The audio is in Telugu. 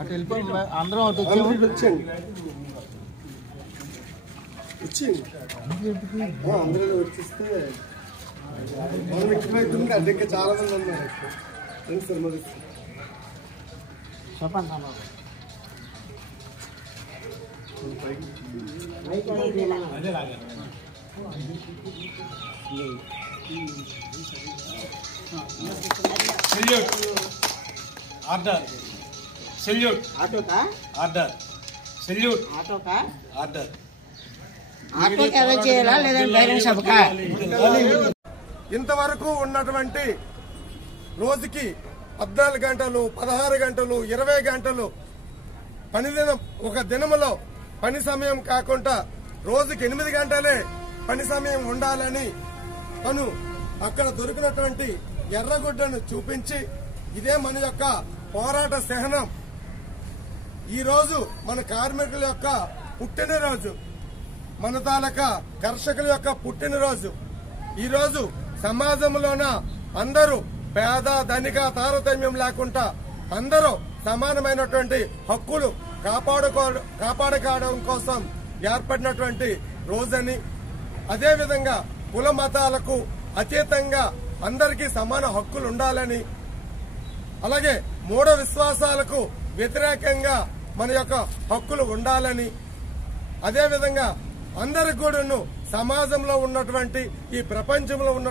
అటు వెళ్ళిపోయి అందరం అటు వచ్చేయండి అందరూ వచ్చేస్తే మనం ఎక్కువైతుంది అంటే ఇంకా చాలా మంది ఉన్నారు సార్ మరి చెప్పండి ఆర్డర్ సెల్యూట్ ఆటోకా ఆర్డర్ సెల్యూట్ ఆటోకా ఆర్డర్ ఆటోకి అరెస్ట్ చేయాలా లేదా బహిరంగ సభకా? ఇంతవరకు ఉన్నటువంటి రోజుకి 14 గంటలు 16 గంటలు 20 గంటలు పనిదినం ఒక దినములో పని సమయం కాకుండా రోజుకి 8 గంటలే పని సమయం ఉండాలని తను అక్కడ దొరికినటువంటి ఎర్రగుడ్డను చూపించి ఇదే మన యొక్క పోరాట సహనం. ఈ రోజు మన కార్మికుల యొక్క పుట్టినరోజు, మన తాలూకా కర్షకుల యొక్క పుట్టినరోజు. ఈ రోజు సమాజంలోన అందరూ పేద ధనిక తారతమ్యం లేకుండా అందరూ సమానమైనటువంటి హక్కులు కాపాడుకోవడం కోసం ఏర్పడినటువంటి రోజని, అదేవిధంగా కుల మతాలకు అతీతంగా అందరికీ సమాన హక్కులు ఉండాలని, అలాగే మూఢ విశ్వాసాలకు వ్యతిరేకంగా మన యొక్క హక్కులు ఉండాలని, అదేవిధంగా అందరి కూడాను సమాజంలో ఉన్నటువంటి ఈ ప్రపంచంలో ఉన్న